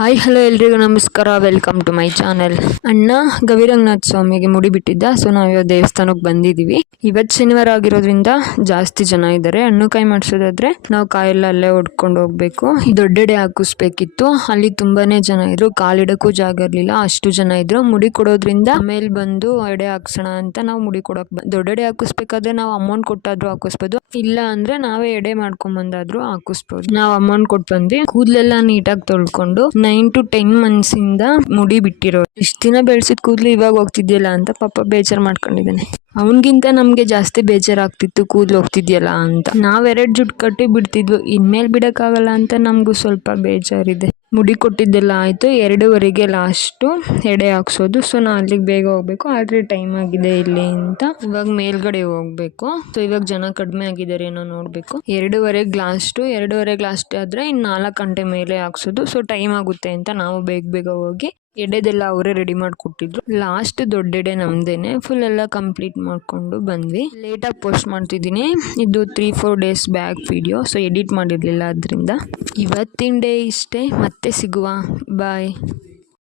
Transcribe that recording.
Hi hello ಎಲ್ರಿಗೂ ನಮಸ್ಕಾರ, welcome to my channel. ಅಣ್ಣ ಗವಿರಂಗನಾಥ ಸ್ವಾಮಿಗೆ ಮುಡಿ ಬಿಟ್ಟಿದ್ದ, ಸೊ ನಾವು ದೇವಸ್ಥಾನಕ್ಕೆ ಬಂದಿದ್ದೀವಿ. ಇವತ್ತು ಶನಿವಾರ ಆಗಿರೋದ್ರಿಂದ ಜಾಸ್ತಿ ಜನ ಇದ್ದಾರೆ. ಹಣ್ಣು ಕಾಯಿ ಮಾಡಿಸೋದಾದ್ರೆ ನಾವು ಕಾಯೆಲ್ಲ ಅಲ್ಲೇ ಹೊಡ್ಕೊಂಡು ಹೋಗ್ಬೇಕು. ದೊಡ್ಡೆಡೆ ಹಾಕಿಸ್ಬೇಕಿತ್ತು, ಅಲ್ಲಿ ತುಂಬಾನೇ ಜನ ಇದ್ರು, ಕಾಲಿಡಕ್ಕೂ ಜಾಗ ಇರ್ಲಿಲ್ಲ, ಅಷ್ಟು ಜನ ಇದ್ರು. ಮುಡಿ ಕೊಡೋದ್ರಿಂದ ಆಮೇಲೆ ಬಂದು ಎಡೆ ಹಾಕ್ಸೋಣ ಅಂತ ನಾವು ಮುಡಿ ಕೊಡಕ್ ದೊಡ್ಡೆಡೆ ಹಾಕಿಸ್ಬೇಕಾದ್ರೆ ನಾವು ಅಮೌಂಟ್ ಕೊಟ್ಟಾದ್ರೂ ಹಾಕಿಸ್ಬೋದು, ಇಲ್ಲ ಅಂದ್ರೆ ನಾವೇ ಎಡೆ ಮಾಡ್ಕೊಂಡ್ ಬಂದಾದ್ರೂ ಹಾಕಿಸ್ಬೋದು. ನಾವು ಅಮೌಂಟ್ ಕೊಟ್ಟು ಬಂದ್ವಿ. ಕೂದಲೆಲ್ಲ ನೀಟಾಗಿ ತೊಳ್ಕೊಂಡು 9 to 10 months ಇಂದ ಮುಡಿ ಬಿಟ್ಟಿರೋ, ಇಷ್ಟ ದಿನ ಬೆಳೆಸಿದ ಕೂದಲು ಇವಾಗ ಹೋಗ್ತಿದ್ಯಲ್ಲ ಅಂತ ಪಾಪ ಬೇಜಾರು ಮಾಡ್ಕೊಂಡಿದ್ದಾನೆ. ಅವನಿಗಿಂತ ನಮ್ಗೆ ಜಾಸ್ತಿ ಬೇಜಾರಾಗ್ತಿತ್ತು ಕೂದಲು ಹೋಗ್ತಿದ್ಯಲ್ಲ ಅಂತ. ನಾವ್ 2 ಜುಟ್ ಕಟ್ಟಿ ಬಿಡ್ತಿದ್ವು, ಇನ್ಮೇಲೆ ಬಿಡಕ್ಕಾಗಲ್ಲ ಅಂತ ನಮಗೂ ಸ್ವಲ್ಪ ಬೇಜಾರಿದೆ. ಮುಡಿ ಕೊಟ್ಟಿದ್ದೆಲ್ಲ ಆಯ್ತು, 2:15 ಲಾಸ್ಟು ಎಡೆ ಹಾಕ್ಸೋದು. ಸೊ ನಾ ಅಲ್ಲಿಗೆ ಬೇಗ ಹೋಗ್ಬೇಕು, ಆಲ್ರೆಡಿ ಟೈಮ್ ಆಗಿದೆ ಇಲ್ಲಿ ಅಂತ. ಇವಾಗ ಮೇಲ್ಗಡೆ ಹೋಗ್ಬೇಕು. ಸೊ ಇವಾಗ ಜನ ಕಡಿಮೆ ಆಗಿದ್ದಾರೆ ಏನೋ ನೋಡ್ಬೇಕು. 2:15 ಲಾಸ್ಟ್ ಆದ್ರೆ ಇನ್ನು 4 ಗಂಟೆ ಮೇಲೆ ಹಾಕ್ಸೋದು. ಸೊ ಟೈಮ್ ಆಗುತ್ತೆ ಅಂತ ನಾವು ಬೇಗ ಹೋಗಿ ಎಡೆದೆಲ್ಲ ಅವರೇ ರೆಡಿ ಮಾಡಿಕೊಟ್ಟಿದ್ರು. ಲಾಸ್ಟ್ ದೊಡ್ಡೆಡೆ ನಮ್ದೇನೆ, ಫುಲ್ ಎಲ್ಲ ಕಂಪ್ಲೀಟ್ ಮಾಡ್ಕೊಂಡು ಬಂದ್ವಿ. ಲೇಟಾಗಿ ಪೋಸ್ಟ್ ಮಾಡ್ತಿದ್ದೀನಿ, ಇದು 3-4 days back video, so edit ಮಾಡಿರಲಿಲ್ಲ. ಅದರಿಂದ ಇವತ್ತಿನ ಡೇ ಇಷ್ಟೇ, ಮತ್ತೆ ಸಿಗುವ, ಬಾಯ್.